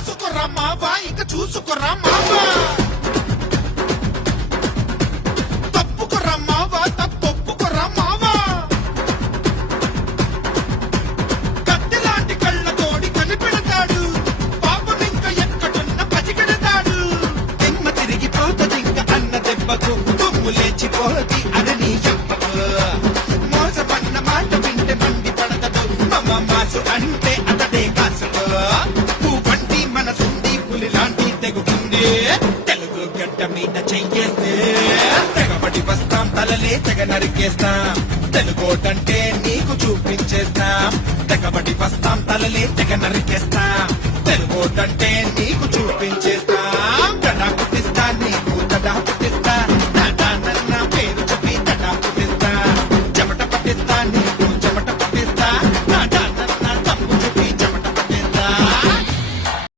కాసుకోరా మావా ఇక చూసుకోరా మావా తప్పుకోరా మావా తప్పొప్పుకోరా మావా కత్తిలాంటి కళ్ళతోడి కనిపెడతాడు పాపం ఇంకా ఎక్కడున్న పసిగడతాడు తిమ్మ తిరిగిపోతుంది ఇంకా అన్న దెబ్బకు దుమ్ము లేచిపోతి అని నీ చెప్పకు మోసపన్న మాట వింటే మండి పడతదు మమ్మ మాసు అంటే అతడే కాసుకో పువ్వంటి మనసుంది పులి లాంటి తెగుతుంది తెలుగు గడ్డ మీద చెయ్యేస్తే తెగబడి వస్తాం తలలే తెగ నరికేస్తాం తెలుగోటంటే నీకు చూపించేస్తాం తెగబడి వస్తాం తలలే తెగ నరికేస్తాం తెలుగోటంటే నీకు చూపించేస్తాం గడా కుట్టిస్తాన్ని